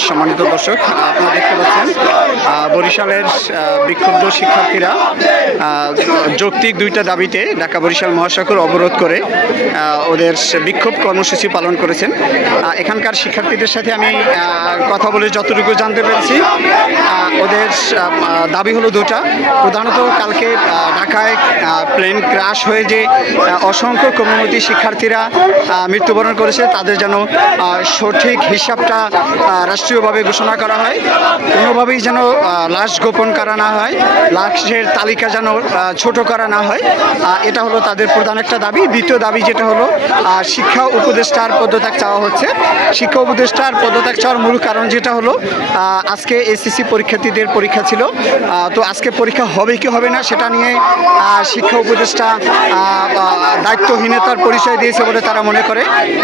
সম্মানিত দর্শক আপনারা দেখতে পাচ্ছেন বরিশালের বিক্ষুব্ধ শিক্ষার্থীরা যৌক্তিক দুইটা দাবিতে ঢাকা বরিশাল মহাসাগর অবরোধ করে ওদের বিক্ষোভ কর্মসূচি পালন করেছেন। এখানকার শিক্ষার্থীদের সাথে আমি কথা বলে যতটুকু জানতে পেরেছি ওদের দাবি হলো দুটা। প্রধানত কালকে ঢাকায় প্লেন ক্রাশ হয়ে যে অসংখ্য কমিউনিটি শিক্ষার্থীরা মৃত্যুবরণ করেছে তাদের যেন সঠিক হিসাবটা আহ, রাষ্ট্রীয়ভাবে ঘোষণা করা হয়। কোনোভাবেই যেন লাশ গোপন করা না হয়, লাশের তালিকা যেন ছোট করা না হয়। এটা হলো তাদের প্রধান একটা দাবি। দ্বিতীয় দাবি যেটা হলো শিক্ষা উপদেষ্টার পদত্যাগ চাওয়া হচ্ছে। শিক্ষা উপদেষ্টার পদত্যাগ চাওয়ার মূল কারণ যেটা হলো আজকে এসএসসি পরীক্ষার্থীদের পরীক্ষা ছিল। তো আজকে পরীক্ষা হবে কি হবে না সেটা নিয়ে শিক্ষা উপদেষ্টা দায়িত্বহীনতার পরিচয় দিয়েছে বলে তারা মনে করে।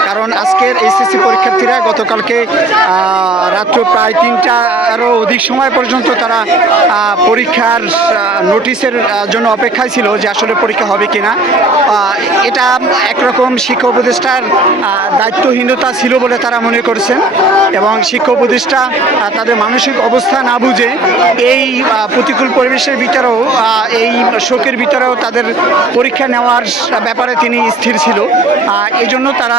কারণ আজকের এসএসসি পরীক্ষার্থীরা গতকালকে রাত্র প্রায় তিনটারও অধিক সময় পর্যন্ত তারা পরীক্ষার নোটিশের জন্য অপেক্ষায় ছিল যে আসলে পরীক্ষা হবে কিনা। আহ, এটা একরকম শিক্ষা উপদেষ্টার দায়িত্বহীনতা ছিল বলে তারা মনে করছেন এবং শিক্ষা উপদেষ্টা তাদের মানসিক অবস্থা না বুঝে এই প্রতিকূল পরিবেশের ভিতরেও এই শোকের ভিতরেও তাদের পরীক্ষা নেওয়ার ব্যাপারে তিনি স্থির ছিল। এই জন্য তারা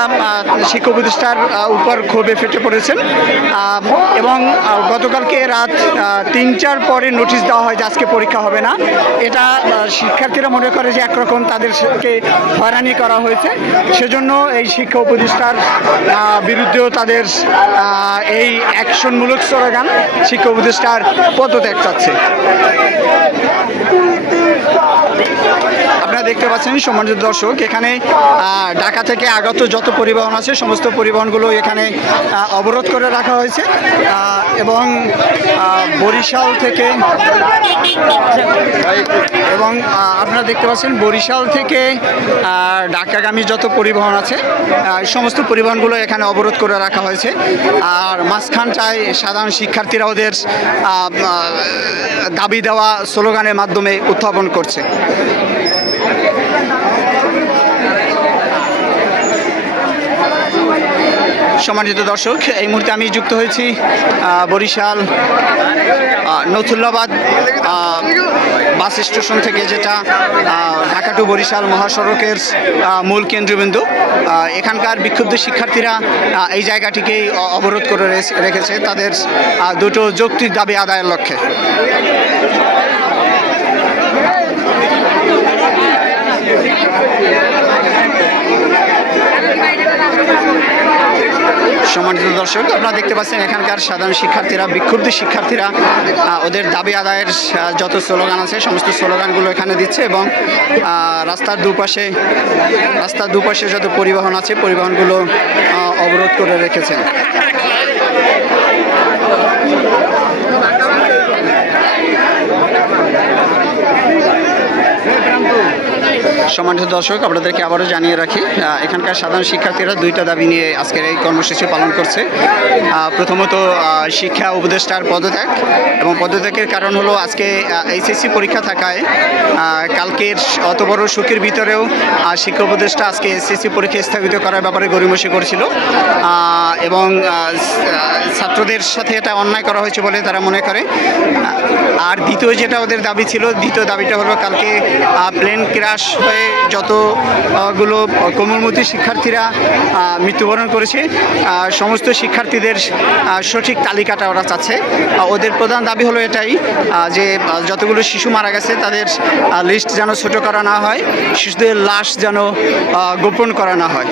শিক্ষা উপদেষ্টার উপর ক্ষোভে ফেটে পড়েছেন। এবং গতকালকে রাত তিন চার পরে নোটিশ দেওয়া হয় যে আজকে পরীক্ষা হবে না। এটা শিক্ষার্থীরা মনে করে যে একরকম তাদেরকে হয়রানি করা হয়েছে। সেজন্য এই শিক্ষা উপদেষ্টার বিরুদ্ধেও তাদের এই অ্যাকশনমূলক স্লোগান শিক্ষা উপদেষ্টার পদত্যাগ চাচ্ছে। আপনারা দেখতে পাচ্ছেন সম্মানিত দর্শক, এখানে ঢাকা থেকে আগত যত পরিবহন আছে, সমস্ত পরিবহনগুলো এখানে অবরোধ করে রাখা হয়েছে। এবং বরিশাল থেকে এবং আপনারা দেখতে পাচ্ছেন বরিশাল থেকে ঢাকাগামী যত পরিবহন আছে সমস্ত পরিবহনগুলো এখানে অবরোধ করে রাখা হয়েছে। আর মাঝখানটায় সাধারণ শিক্ষার্থীরা ওদের দাবি দেওয়া স্লোগানের মাধ্যমে উত্থাপন করছে। সম্মানিত দর্শক, এই মুহূর্তে আমি যুক্ত হয়েছি বরিশাল নথুল্লাবাদ বাস স্টেশন থেকে যেটা ঢাকা টু বরিশাল মহাসড়কের মূল কেন্দ্রবিন্দু। এখানকার বিক্ষুব্ধ শিক্ষার্থীরা এই জায়গাটিকেই অবরোধ করে রেখেছে, তাদের দুটো যৌক্তিক দাবি আদায়ের লক্ষ্যে। সম্মানিত দর্শক, আপনারা দেখতে পাচ্ছেন এখানকার সাধারণ শিক্ষার্থীরা, বিক্ষুব্ধ শিক্ষার্থীরা ওদের দাবি আদায়ের যত স্লোগান আছে, সমস্ত স্লোগানগুলো এখানে দিচ্ছে এবং রাস্তার দুপাশে রাস্তার দুপাশে যত পরিবহন আছে, পরিবহনগুলো অবরোধ করে রেখেছেন। সম্মানিত দর্শক, আপনাদেরকে আবারও জানিয়ে রাখি এখানকার সাধারণ শিক্ষার্থীরা দুইটা দাবি নিয়ে আজকের এই কর্মসূচি পালন করছে। প্রথমত শিক্ষা উপদেষ্টার পদত্যাগ এবং পদত্যাগের কারণ হলো আজকে এইচএসসি পরীক্ষা থাকায় কালকের অত বড় সুখের ভিতরেও শিক্ষা উপদেষ্টা আজকে এসএসসি পরীক্ষা স্থাপিত করার ব্যাপারে গরিমসি করছিল। এবং ছাত্রদের সাথে এটা অন্যায় করা হয়েছে বলে তারা মনে করে। আর দ্বিতীয় যেটা ওদের দাবি ছিল, দ্বিতীয় দাবিটা হলো কালকে প্লেন ক্রাশ হয়ে যতগুলো কোমলমতি শিক্ষার্থীরা মৃত্যুবরণ করেছে সমস্ত শিক্ষার্থীদের সঠিক তালিকাটা ওরা চাচ্ছে। ওদের প্রধান দাবি হলো এটাই যে যতগুলো শিশু মারা গেছে, তাদের লিস্ট যেন ছোট করা না হয়, শিশুদের লাশ যেন গোপন করা না হয়।